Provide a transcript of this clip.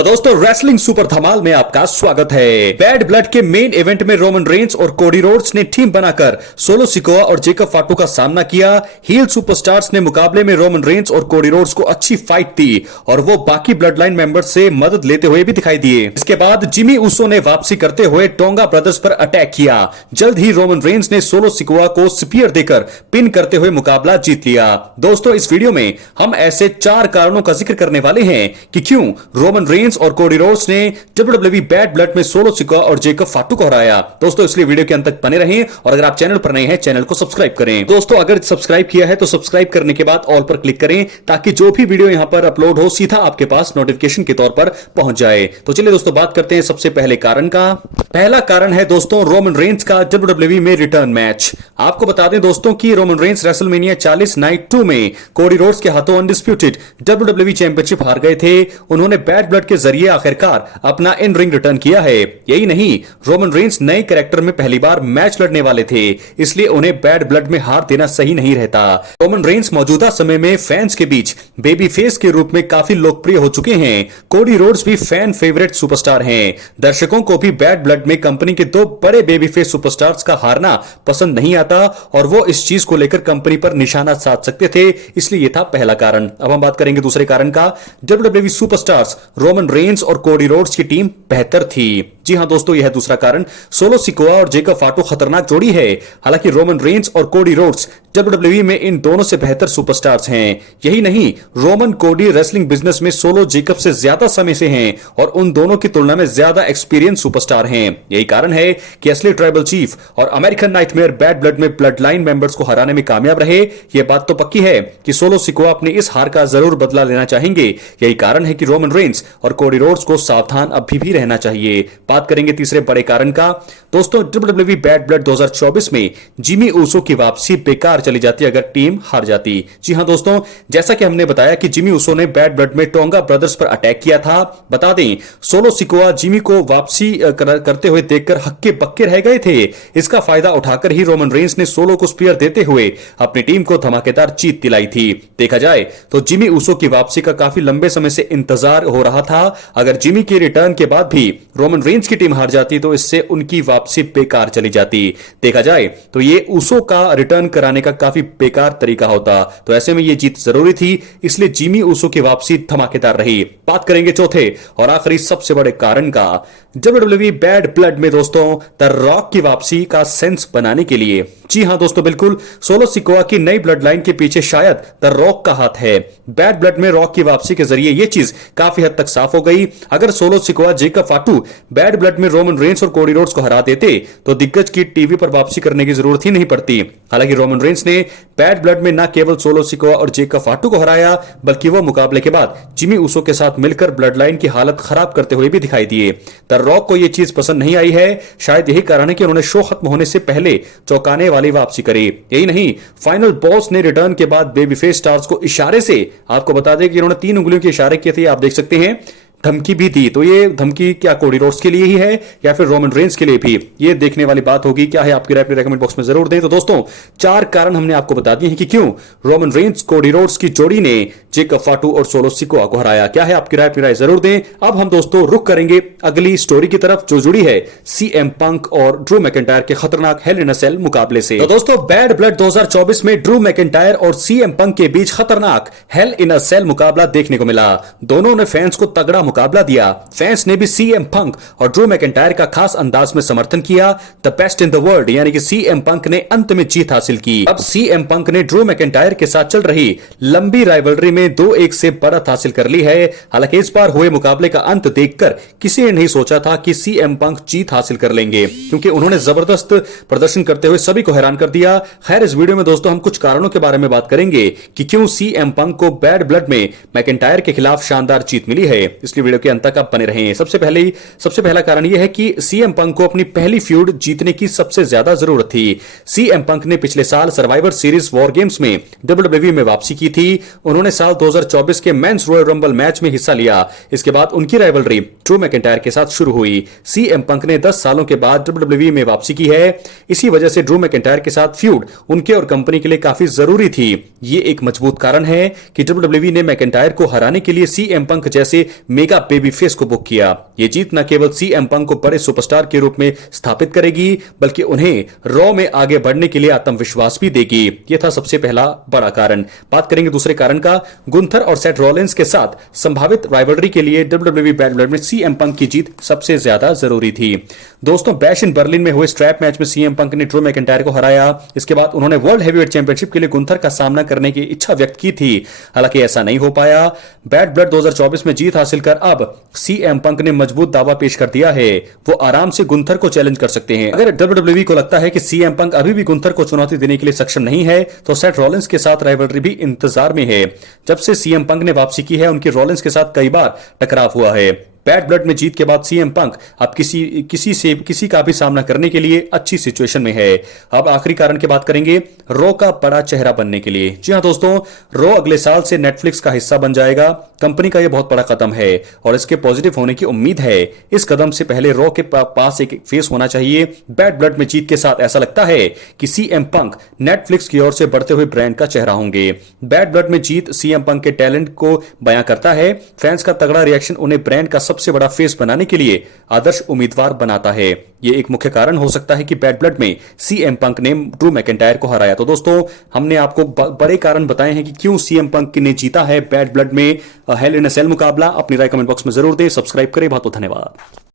तो दोस्तों wrestling super धमाल में आपका स्वागत है। बैड ब्लड के मेन इवेंट में रोमन रेंस और कोडी रोड्स ने टीम बनाकर सोलो सिकोआ और जेकब फाटू का सामना किया। हील सुपरस्टार्स ने मुकाबले में रोमन रेंस और कोडी रोड्स को अच्छी फाइट दी और वो बाकी ब्लड लाइन मेंबर्स से मदद लेते हुए भी दिखाई दिए। इसके बाद जिमी ऊसो ने वापसी करते हुए टोंगा ब्रदर्स पर अटैक किया। जल्द ही रोमन रेंस ने सोलो सिकोआ को स्पीयर देकर पिन करते हुए मुकाबला जीत लिया। दोस्तों इस वीडियो में हम ऐसे 4 कारणों का जिक्र करने वाले हैं कि क्यों रोमन रेंस और कोडी रोड्स ने WWE बैड ब्लड में सोलो सिकोआ और जेकब फाटू को हराया। दोस्तों इसलिए वीडियो के अंत तक बने रहें और अगर आप चैनल पर नए हैं चैनल को सब्सक्राइब करें। दोस्तों अगर सब्सक्राइब किया है तो सब्सक्राइब करने के बाद ऑल पर क्लिक करें ताकि जो भी वीडियो यहां पर अपलोड हो सीधा आपके पास नोटिफिकेशन के तौर पर पहुंच जाए। तो चलिए दोस्तों बात करते हैं सबसे पहले कारण का। पहला कारण है दोस्तों रोमन रेंस का WWE में रिटर्न मैच। आपको बता दें दोस्तों कि रोमन रेंस रेसलमेनिया 40 नाइट 2 में कोडी रोड्स के हाथों अनडिस्प्यूटेड WWE चैंपियनशिप हार गए थे। उन्होंने बैड ब्लड के जरिए आखिरकार अपना इन रिंग रिटर्न किया है। यही नहीं, रोमन रेंस नए कैरेक्टर में पहली बार मैच लड़ने वाले थे, इसलिए उन्हें बैड ब्लड में हार देना सही नहीं रहता। रोमन रेंस मौजूदा समय में फैंस के बीच बेबी फेस के रूप में काफी लोकप्रिय हो चुके हैं। कोडी रोड्स भी फैन फेवरेट सुपरस्टार हैं। दर्शकों को भी बैड ब्लड में कंपनी के 2 बड़े बेबी फेस सुपरस्टार्स का हारना पसंद नहीं आता और वो इस चीज को लेकर कंपनी पर निशाना साध सकते थे, इसलिए यह था पहला कारण। अब हम बात करेंगे दूसरे कारण का। WWE सुपरस्टार्स रोमन रेंस और कोडी रोड्स की टीम बेहतर थी। जी हां दोस्तों यह है दूसरा कारण। सोलो सिकोआ और जेकब फाटू खतरनाक जोड़ी है। हालांकि रोमन रेंस और कोडी रोड्स WWE में इन दोनों से बेहतर सुपरस्टार्स हैं। यही नहीं, रोमन कोडी रेसलिंग बिजनेस में सोलो जेकब से ज्यादा समय से हैं और उन दोनों की तुलना में ज्यादा एक्सपीरियंस सुपरस्टार हैं। यही कारण है कि असली ट्राइबल चीफ और अमेरिकन नाइटमेयर बैड ब्लड में ब्लड लाइन मेंबर्स को हराने में कामयाब रहे। यह बात तो पक्की है कि सोलो सिकोआ अपनी इस हार का जरूर बदला लेना चाहेंगे। यही कारण है कि रोमन रेंस और कोडी रोड्स को सावधान अभी भी रहना चाहिए। बात करेंगे तीसरे बड़े कारण का। दोस्तों WWE बैड ब्लड 2024 में जिमी ऊसो की वापसी बेकार चली जाती अगर टीम हार जाती। जी हां दोस्तों, जैसा कि हमने बताया कि जिमी ऊसो ने बैड ब्लड में टोंगा ब्रदर्स पर अटैक किया था। बता दें सोलो सिकोआ जिमी को वापसी करते हुए देखकर हक्के बक्के रह गए थे। इसका फायदा उठाकर ही रोमन रेंस ने सोलो को स्पीयर देते हुए अपनी टीम को धमाकेदार जीत दिलाई थी। देखा जाए तो जिमी ऊसो की वापसी का काफी लंबे समय से इंतजार हो रहा था। अगर जिमी के रिटर्न के बाद भी रोमन रेंस की टीम हार जाती तो इससे उनकी वापसी बेकार चली जाती। देखा जाए तो ये ऊसो का रिटर्न कराने का काफी बेकार तरीका होता, तो ऐसे में ये जीत जरूरी थी, इसलिए जिमी ऊसो की वापसी धमाकेदार रही। बात करेंगे चौथे और आखिरी सबसे बड़े कारण का। WWE बैड ब्लड में दोस्तों द रॉक की वापसी का सेंस बनाने के लिए। जी हां दोस्तों बिल्कुल, सोलो सिकोआ की नई ब्लड लाइन के पीछे शायद द रॉक का हाथ है। बैड ब्लड में रॉक की वापसी के जरिए यह चीज काफी हद तक साफ हो गई। अगर solo Sikoa Jacob फाटू bad blood में रोमन रेंस और कोडी रोड्स को हरा देते तो दिग्गज की टीवी पर वापसी करने की जरूरत ही नहीं पड़ती। हालांकि रोमन रेंस ने बैड ब्लड में न केवल सोलो सिकोआ और जेकब फाटू को हराया बल्कि वो मुकाबले के बाद जिमी ऊसो के साथ मिलकर ब्लड लाइन की हालत खराब करते हुए भी दिखाई दिए। द रॉक को यह चीज पसंद नहीं आई है। शायद यही कारण है कि उन्होंने शो खत्म होने से पहले चौंकाने वाली वापसी करी। यही नहीं, फाइनल बॉस ने रिटर्न के बाद बेबी फेस स्टार्स को इशारे से, आपको बता दें कि उन्होंने 3 उंगलियों के इशारे किए थे, आप देख सकते हैं, धमकी भी दी। तो ये धमकी क्या कोडी रोड्स के लिए ही है या फिर रोमन रेंस के लिए भी, ये देखने वाली बात होगी। क्या है आपकी राय अपने कमेंट बॉक्स में जरूर दें। तो दोस्तों 4 कारण हमने आपको बता दिए हैं कि क्यों रोमन रेंस कोडी रोड्स की जोड़ी ने जेकब फाटू और सोलो सिकोआ को हराया। क्या है आपकी राय अपनी राय जरूर दें। अब हम दोस्तों रुक करेंगे अगली स्टोरी की तरफ जो जुड़ी है सीएम पंक और ड्रू मैकिंटायर के खतरनाक हेल इन अ सेल मुकाबले से। तो दोस्तों बैड ब्लड 2024 में ड्रू मैकिंटायर और सीएम पंक के बीच खतरनाक हेल इन अ सेल मुकाबला देखने को मिला। दोनों ने फैंस को तगड़ा मुकाबला दिया। फैंस ने भी सीएम पंक और ड्रू मैकिंटायर का खास अंदाज में समर्थन किया। The best in the world यानी कि सीएम पंक ने अंत में जीत हासिल की। अब सीएम पंक ने ड्रू मैकिंटायर के साथ चल रही लंबी राइवलरी में 2-1 से बढ़त हासिल कर ली है। हालांकि इस बार हुए मुकाबले का अंत देखकर किसी ने नहीं सोचा था कि सीएम पंक जीत हासिल कर लेंगे, क्योंकि उन्होंने जबरदस्त प्रदर्शन करते हुए सभी को हैरान कर दिया। खैर इस वीडियो में दोस्तों हम कुछ कारणों के बारे में बात करेंगे कि क्यों सीएम पंक को बैड ब्लड में मैकिंटायर के खिलाफ शानदार जीत मिली है, इसलिए वीडियो के अंत तक आप बने रहें। सबसे पहला कारण यह है कि सीएम पंक को अपनी पहली फ्यूड जीतने की सबसे ज्यादा जरूरत थी। सीएम पंक ने पिछले साल सर्वाइवर सीरीज वॉर गेम्स में WWE में वापसी की थी। उन्होंने साल 2024 के मेंस रॉयल रंबल मैच में हिस्सा लिया। इसके बाद उनकी राइवलरी ड्रू मैकिंटायर के साथ शुरू हुई। सीएम पंक ने 10 सालों के बाद WWE में वापसी की है। इसी वजह से ड्रू मैकिंटायर के साथ फ्यूड उनके और कंपनी के लिए काफी जरूरी थी। ये एक मजबूत कारण है कि WWE ने मैकिंटायर को हराने के लिए सीएम पंक जैसे मेगा मेगा बेबी फेस को बुक किया। ये जीत न केवल सीएम पंक को बड़े सुपरस्टार के रूप में स्थापित करेगी, बल्कि उन्हें रॉ में आगे बढ़ने के लिए आत्मविश्वास भी देगी। यह था सबसे पहला बड़ा कारण। बात करेंगे दूसरे कारण का। गुंथर और सेथ रॉलिंस के साथ संभावित राइवलरी के लिए WWE बैड ब्लड में सीएम पंक की जीत सबसे ज्यादा जरूरी थी। दोस्तों, बैश इन बर्लिन में हुए स्ट्रैप मैच में सीएम पंक ने ड्रू मैकिंटायर को हराया। इसके बाद उन्होंने वर्ल्ड हेवीवेट चैंपियनशिप के लिए गुंथर का सामना करने की इच्छा व्यक्त की थी, हालांकि ऐसा नहीं हो पाया। बैड ब्लड 2024 में जीत हासिल कर अब सीएम पंक ने मजबूत दावा पेश कर दिया है। वो आराम से गुंथर को चैलेंज कर सकते हैं। अगर WWE को लगता है कि सीएम पंक अभी भी गुंथर को चुनौती देने के लिए सक्षम नहीं है, तो सेथ रॉलिंस के साथ राइवलरी भी इंतजार में है। जब से सीएम पंक ने वापसी की है, उनकी रॉलिंस के साथ कई बार टकराव हुआ है। बैड ब्लड में जीत के बाद सीएम पंक अब किसी का भी सामना करने के लिए अच्छी सिचुएशन में है। अब आखिरी कारण की बात करेंगे, रॉ का बड़ा चेहरा बनने के लिए। जी हां दोस्तों, रॉ अगले साल से नेटफ्लिक्स का हिस्सा बन जाएगा। कंपनी का यह बहुत बड़ा कदम है और इसके पॉजिटिव होने की उम्मीद है। इस कदम से पहले रॉ के पास एक फेस होना चाहिए। बैड ब्लड में जीत के साथ ऐसा लगता है कि सीएम पंक नेटफ्लिक्स की ओर से बढ़ते हुए ब्रांड का चेहरा होंगे। बैड ब्लड में जीत सीएम पंक के टैलेंट को बयां करता है। फैंस का तगड़ा रिएक्शन उन्हें ब्रांड का सबसे बड़ा फेस बनाने के लिए आदर्श उम्मीदवार बनाता है। यह एक मुख्य कारण हो सकता है कि बैड ब्लड में सीएम पंक ने ड्रू मैकिंटायर को हराया। तो दोस्तों, हमने आपको बड़े कारण बताए हैं कि क्यों सीएम पंक ने जीता है बैड ब्लड में हेल इन अ सेल मुकाबला। अपनी राय कमेंट बॉक्स में जरूर दें। सब्सक्राइब करें। बहुत बहुत धन्यवाद।